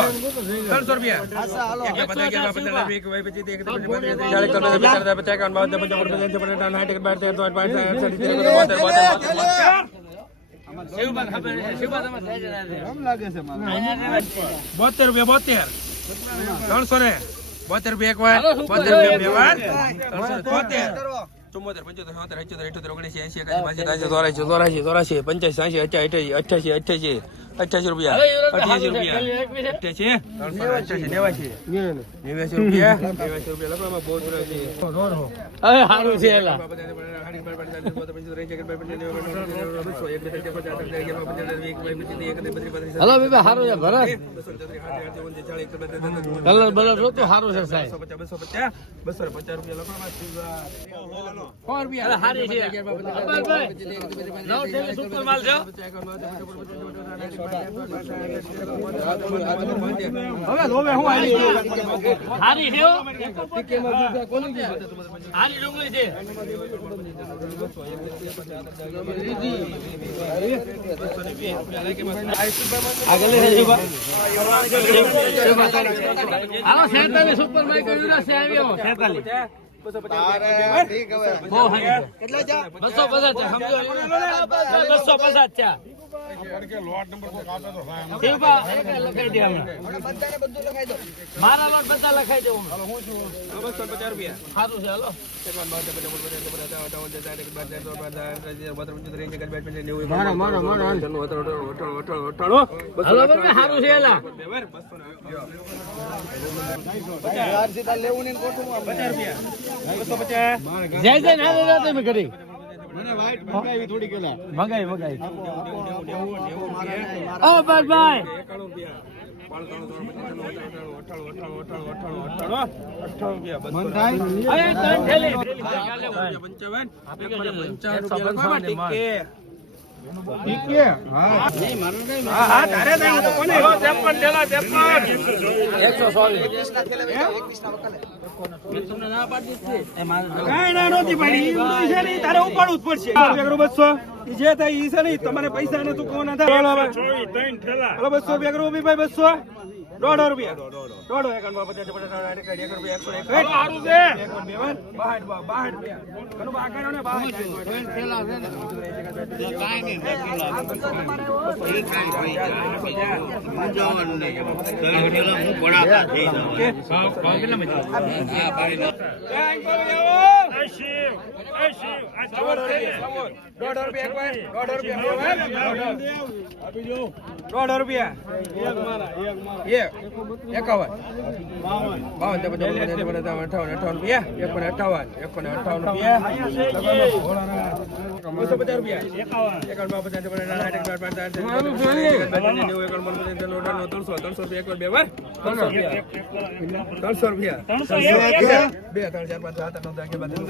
પચાસ, પચાસ, પચીસ, પચીસ, પચાસ, પચાસ, પચાસ, પચાસ, બોતેર, રૂપિયા બોતેર. ત્રણસો ને બોતેર રૂપિયા એક વાર બોતેર રૂપિયા બે વાર બોતેર ચુમ્મોતેર પંચોતેર સોતેર અઠ્યોતેર અઠ્યોતેર ઓગણીસી એસી એકાસી બાસી ચોરાશી ચોરાસી પંચ્યાસી સાસી અઠ્યાસી અઠ્યાસી અઠ્યાસી અઠ્યાસી રૂપિયા અઠ્યાસી રૂપિયા અઠ્યાસી અઠ્યાસી નેવાસી નેવ્યાસી રૂપિયા નેવ્યાસી રૂપિયા લખવામાં બહુ ચોરાસી હવે સારું છે એલા હલો બેબા સારું છે ભરત કલર બલર જોતું સારું છે સાહેબ અરે હારી છે અબ્બાલભાઈ, નવ થેલી સુપર માલ છે હારી છે હો. હારી ડુંગળી છે આગળ લઈ જજો બા. હાલો સેતાલીસ સુપર માઇક યુરા છે આવ્યો સેતાલીસ બસો પચાસ છે, સમજો બસો પચાસ મારા લોટ બધા લખાઈ દઉં સારું છે હાલો. મારો મારો મારો સારું છે એલા જય જય ના તમે કરી મંગાઈ મંગાઈ ઓ બારભાઈ અરે ત્રણ થેલી એકસો ચોવીસ તમને ના પાડી દીધી કાંઈ ના નહોતી પાડી. ઈ બધું છે ને ઈ તારે ઉપાડવું જ પડશે. રૂપિયા જે થાય ઈ છે ને તમારે પૈસા ને થાય. હાલો બસો રૂપિયા કરો ભાઈ બસો દોઢો રૂપિયા દોઢો એકાવન બાવન, પચાસ પચાસ સાઠ, એકસઠ, એક રૂપિયા એકસો એકસઠ. એકાવન, બેવન, બાસઠ, બા- રૂપિયા. ઘણું બા કર્યો ને, બાસઠ. દોઢો રૂપિયા દોઢો રૂપિયા એકાવન બાવન પચાસ અઠાવન અઠાવન રૂપિયા એક પણ અઠાવન એક પણ અઠાવન રૂપિયા ત્રણસો રૂપિયા ત્રણસો રૂપિયા બે ત્રણ ચાર પાંચ સાત આઠ નવ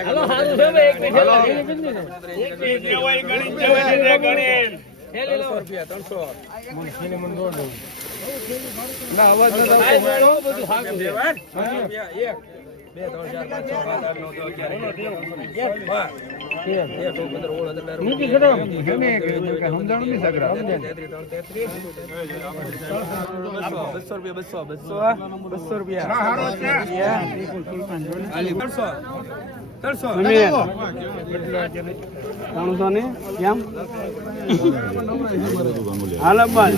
હાલો સારું છે મિનિટ એક બે ત્રણ ચાર પાંચ છ સાત આઠ નવ દસ અગિયાર બસો રૂપિયા બસો બસો બસો રૂપિયા. ત્રણસો. ત્રણસો. ત્રણસો ને? કેમ? હાલ અબ્બાલ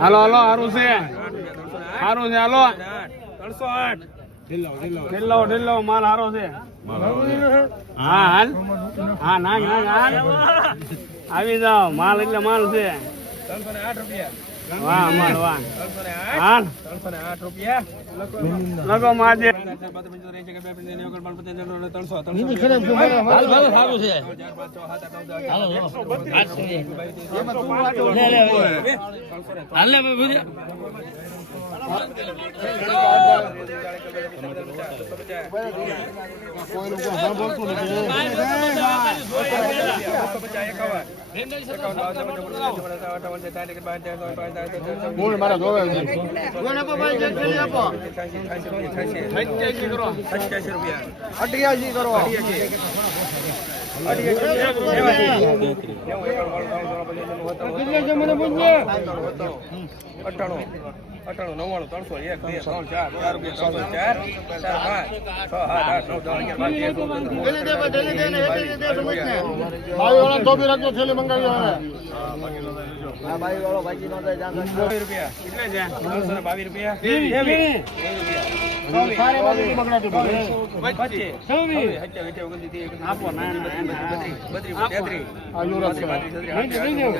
હાલો હાલો સારું છે. સારું છે, હાલો. ત્રણસો આઠ ઢીલો ઢીલો માલ સારો છે. હા, હાલ. હા, નાખ નાખ, હાલ. આવી જાઓ, માલ એટલે માલ છે. ત્રણસો આઠ રૂપિયા વાહ હાલ રૂપિયા લગો માજે ત્રણસો હાલ ભાઈ સારું છે હાલો લો. હાથ છે. લે લે. હાલ ને બીજે. મારા જોવે અઠ્યાસી કરો અઠ્યાસી અઠાણું અઠાણું નવ્વાણું ત્રણસો એક બે ત્રણ ચાર ચાર રૂપિયા ત્રણસો ચાર ચાર પાંચ છ સાત આઠ નવ દસ અગિયાર રૂપિયા ચાલીસ બાવીસ રૂપિયા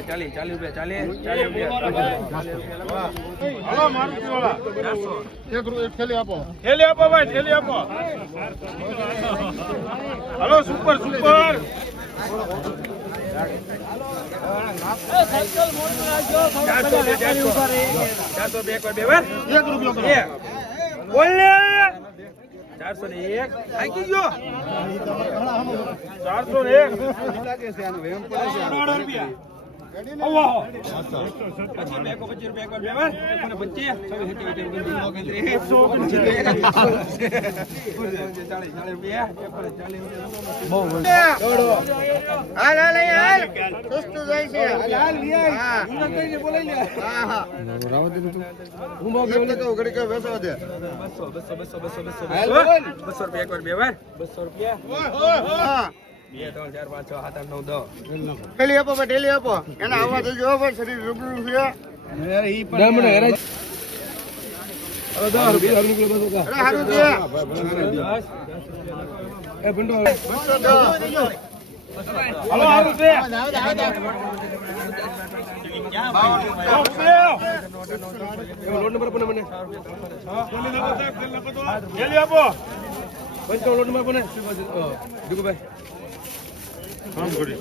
ચાલીસ ચાલીસ રૂપિયા ચાલીસ રૂપિયા થેલી આપો ભાઈ થેલી આપો હલો સુપર સુપર ચારસો બે એક રૂપિયો ચારસો ને એક થાકી ગયો ચારસો ને એક લાગે છે બસો રૂપિયા એક વાર બે વાર બસો રૂપિયા બે ત્રણ ચાર પાંચ છ સાત આઠ નવ દસ. થેલી આપો ભાઈ થેલી આપો. એના આવા થઈ ગયો ભાઈ શરીર રૂબરૂ છે. અરે હારું છે. બસો દસ. હલો હારું છે. લોટ નંબર આપો ને ને દીપુભાઈ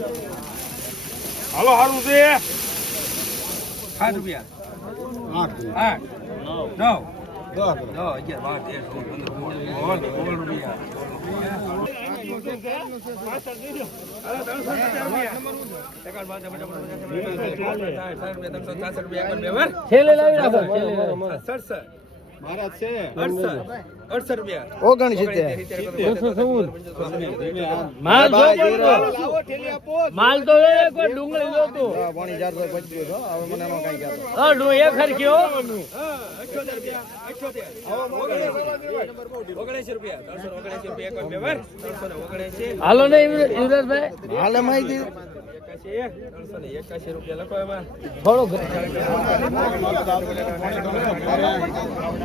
હાલો હારું છે સાત રૂપિયા આઠ નવ દસ અગિયાર બાર તેર ચૌદ પંદર સોળ સોળ રૂપિયા છેલ્લે માલ તો. ડુંગળી જોતું હા ડું- એક હરખી હો. ઓગણએંસી રૂપિયા ત્રણસો ઓગણએંસી રૂપિયા એક વાર વ્યવહાર ત્રણસો ને ઓગણએંસી હાલો ને યુવરાજભાઈ. હાલે માહિતી. એમાં થોડા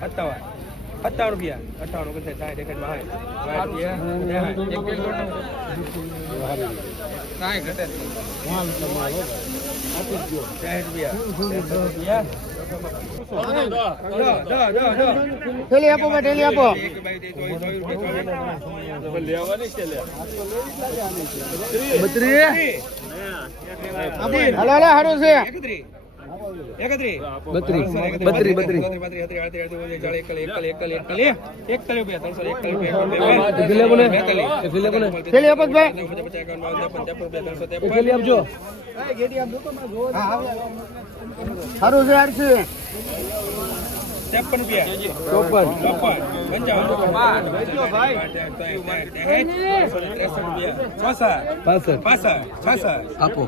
સત્તાવન સત્તાવન રૂપિયા અઠાવન ઓગણસાઠ સાઠ એકસઠ બાસઠ બાસઠ રૂપિયા એક કિલો કાંઈ ઘટે નહીં સાઠ રૂપિયા સાઠ રૂપિયા દો, દો, દો, દો. થેલી આપો ભાઈ ઠેલી આપો. હાલો હાલો હારું છે એકત્રીસ. એકત્રીસ. બત્રીસ. ત્રણસો બત્રીસ, એકત્રીસ, બત્રીસ. બત્રીસ, બત્રીસ, અડત્રીસ, અડત્રીસ, અડત્રીસ, ચાલીસ, એકતાલીસ, એકતાલીસ, એકતાલીસ, એકતાલીસ રૂપિયા, ત્રણસો એકતાલીસ રૂપિયા, એક ફિલે એક ફિલે બોલે. થેલી આપો ભાઈ પચાસ, પચાસ, એકાવન, બાવન, ત્રેપન, ત્રેપન રૂપિયા, ત્રણસો ત્રેપન. એક થેલી આપજો હારું છે યાર છે ત્રેપન રૂપિયા. ચોપન ચોપન, પંચાવન, આપો